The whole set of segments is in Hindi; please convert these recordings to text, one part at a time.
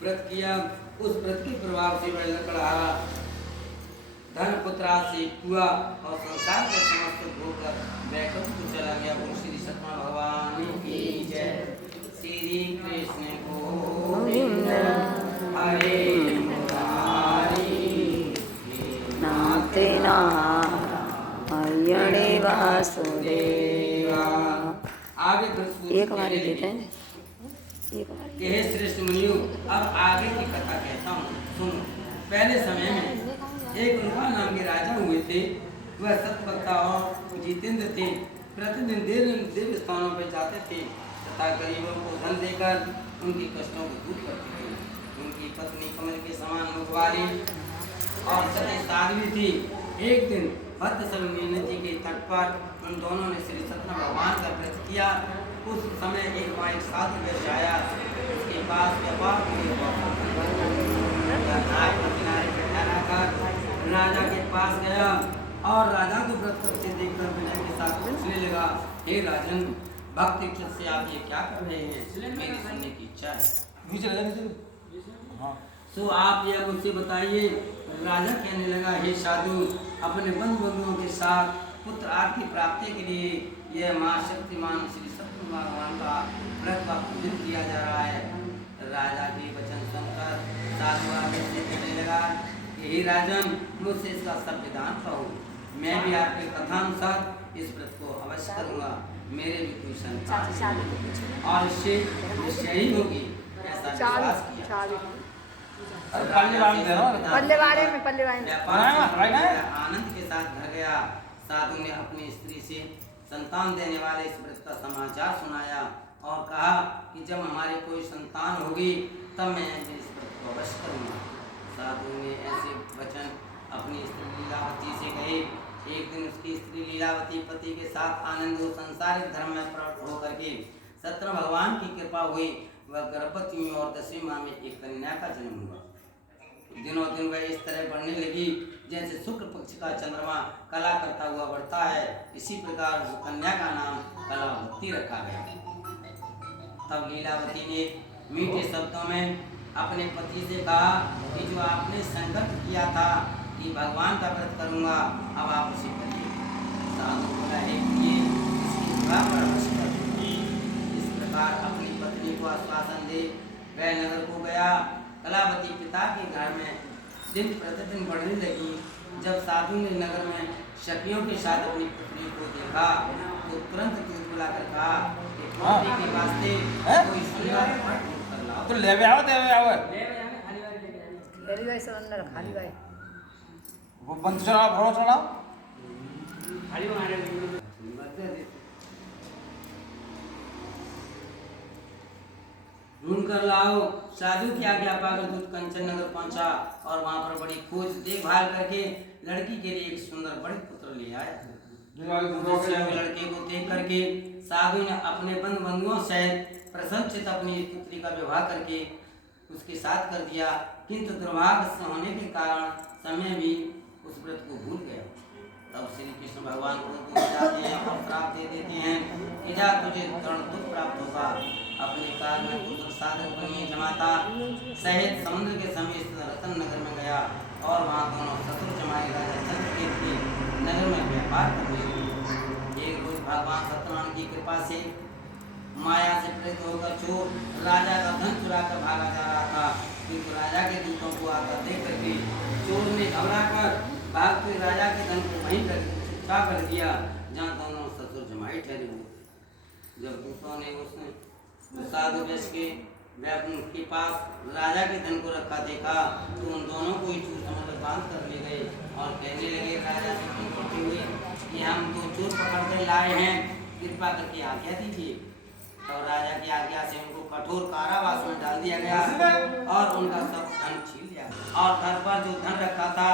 व्रत किया। उस व्रत के प्रभाव से वह लकड़हारा धन पुत्रा से हुआ और संसार के समस्त भोग बैकुंठ को चला गया। वो श्री सतनाम भगवान की जय। श्री कृष्ण गोविंद हरे नाते नारायणे वासुदेवा। आगे एक बार देते हैं हे श्रेष्ठ मुनियों, अब आगे की कथा कहता हूँ, सुनो। पहले समय में एक उनका नाम के राजा हुए थे। वह सतवक्ता और जितेंद्र थे। प्रतिदिन देव स्थानों पर जाते थे तथा गरीबों को धन देकर उनके कष्टों को दूर करते थे। उनकी पत्नी कमल के समान मुख वाली और सती साध्वी थी। एक दिन भक्त नदी के तट पर उन दोनों ने श्री सत्यनारायण भगवान का व्रत किया। उस समय एक साधु वैश्य आया। उसके पास व्यापार राजा के पास गया और राजा को व्रत करते देखकर विनय के साथ पूछने लगा, हे राजन, भक्त इच्छा से आप ये क्या कर रहे हैं? मेरी सुनने की इच्छा है। तो आप यह मुझसे बताइए। राजा कहने लगा, हे साधु, अपने बंधु बंधुओं के साथ पुत्र आदि की प्राप्ति के लिए यह मां शक्तिमान श्री सत्यनारायण भगवान का व्रत का पूजन किया जा रहा है। राजा के वचन सुनकर साधु आगे से कहने लगा, हे राजन, मुझसे इसका सब विधान कहो। मैं भी आपके कथानुसार इस व्रत को अवश्य करूंगा। मेरे भी कोई संतान और इससे निश्चय ही होगी, ऐसा विश्वास किया। आनंद के साथ घर गया। साधु ने अपनी स्त्री से संतान देने वाले इस व्रत का समाचार सुनाया और कहा कि जब हमारे कोई संतान होगी तब मैं इस व्रत को अवश्य करूंगा। साधु ने ऐसे वचन अपनी स्त्री लीलावती से कहे। एक दिन उसकी स्त्री लीलावती पति के साथ आनंद और संसारिक धर्म में प्रवृत्त होकर के सत्यनारायण भगवान की कृपा हुई। वह गर्भवती में और 10वीं माह में एक कन्या का जन्म हुआ। दिनों दिन वह इस तरह बढ़ने लगी जैसे शुक्ल पक्ष का चंद्रमा कला करता हुआ बढ़ता है। इसी प्रकार उस कन्या का नाम कलावती रखा गया। तब लीलावती ने मीठे शब्दों में अपने पति से कहा कि जो आपने संकल्प किया था कि भगवान का व्रत करूंगा, अब आप उसे करिए। साधु बोला, हे प्रिय, इसकी विवाह पर अवश्य करूंगा। इस प्रकार अपनी पत्नी को आश्वासन दे वह नगर को गया। कलावती पिता के घर में दिन प्रतिदिन बढ़ने लगी। जब साधु ने नगर में सखियों के साथ अपनी पुत्री को देखा तो तुरंत दूध बुलाकर कहा कि पुत्री के वास्ते कोई सुंदर वर कर लाओ। तो ले आओ, दे आओ। खाली भाई वो बंद चलाओ, भरो चलाओ। खाली मारे ढूंढ कर लाओ। साधु की आज्ञा पाकर दूत कंचन नगर पहुंचा और वहां पर बड़ी खोज देखभाल करके लड़की के लिए एक सुंदर बड़े पुत्र ले आया। लड़के को देख करके साधु ने अपने बंधुओं सहित प्रसन्नचित अपनी पुत्री का विवाह करके उसके साथ कर दिया। किंतु दुर्भाग्य से होने के कारण समय भी उस व्रत को भूल गया। तब श्री कृष्ण भगवान को जाते हैं और श्राप दे देते हैं कि जा, तुझे दृढ़ दुख प्राप्त होगा। अपने काल में पुत्र साधक बनिए जमाता सहित समुद्र के समीप रतन नगर में गया और वहाँ दोनों ससुर जमाई राजा चंद्रकेत के नगर में व्यापार करने लगे। एक रोज भगवान सत्यनारायण की कृपा से माया से प्रेरित होकर चोर राजा का धन चुरा कर भागा जा रहा था। किंतु राजा के दूतों को आकर देख करके चोर ने घबरा कर भागते राजा के धन को वहीं छिपा कर दिया जहाँ दोनों ससुर जमाई ठहरे हुए। जब दूतों ने उसने साधु वैश्य के पास राजा के धन को रखा देखा तो उन दोनों को ही चोर समझकर बांध कर ले गए और कहने लगे राजा से कहते हुए कि हम तो चोर पकड़ कर लाए हैं, कृपा करके आज्ञा दीजिए। तो राजा की आज्ञा से उनको कठोर कारावास में डाल दिया गया और उनका सब धन छीन लिया और घर पर जो धन रखा था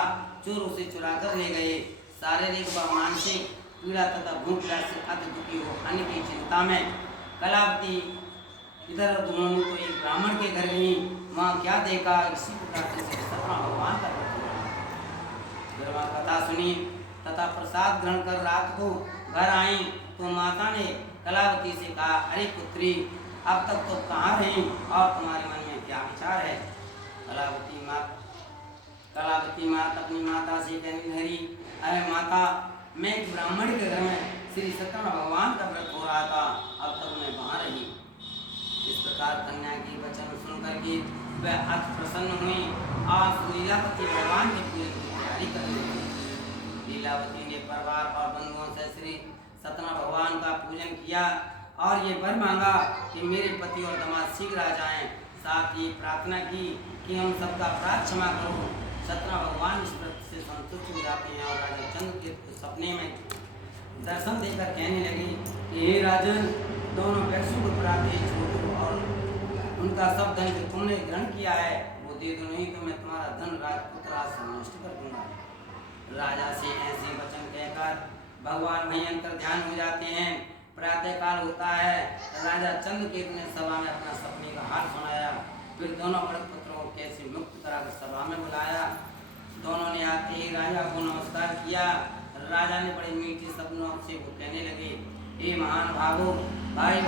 चोर उसे चुरा कर ले गए। शारीरिक व मानसिक पीड़ा तथा भूख प्यास से अति दुखी हो अन्य की चिंता में कलावती इधर दोनों को एक ब्राह्मण के घर गई। वहाँ क्या देखा, इसी प्रकार से सत्यनारायण भगवान का कथा सुनी तथा प्रसाद ग्रहण कर रात को घर आई तो माता ने कलावती से कहा, अरे पुत्री, अब तक तो कहाँ रही और तुम्हारे मन में क्या विचार है? कलावती माता अपनी माता से कहने लगी, अरे माता, मैं एक ब्राह्मण के घर में श्री सत्यनारायण भगवान का व्रत हो रहा था, अब तक मैं वहाँ रही। इस प्रकार कन्या की वचन सुनकर के वह अति प्रसन्न हुई और लीलावती भगवान के पूजन की तैयारी करने लगी। लीलावती ने परिवार और बंधुओं से श्री सत्यनारायण भगवान का पूजन किया और ये वर मांगा कि मेरे पति और दामाद शीघ्र आ जाएं। साथ ही प्रार्थना की कि हम सबका अपराध क्षमा करो। सत्यनारायण भगवान इस व्रत से संतुष्ट हो जाते हैं और राजा चंद्रकेतु को सपने में दर्शन देकर कहने लगे कि हे राजन, दोनों व्यक्तियों को अपराधी छोड़ो और उनका सब धन जो तुमने ग्रहण किया है वो दे दो, नहीं तो मैं तुम्हारा धन राजपुत्र आज सब नष्ट कर दूंगा। राजा से ऐसे वचन कहकर भगवान वहीं अंतर ध्यान हो जाते हैं। प्रातः काल होता है, राजा चंद्रकेतु ने सभा में अपना सपने का हाल सुनाया। फिर दोनों बड़पुत्रों को कैसे मुक्त कराकर सभा में बुलाया। दोनों ने आते ही राजा को नमस्कार किया। राजा ने बड़े मीठे शब्दों से वो कहने लगे, हे महान भागो भाई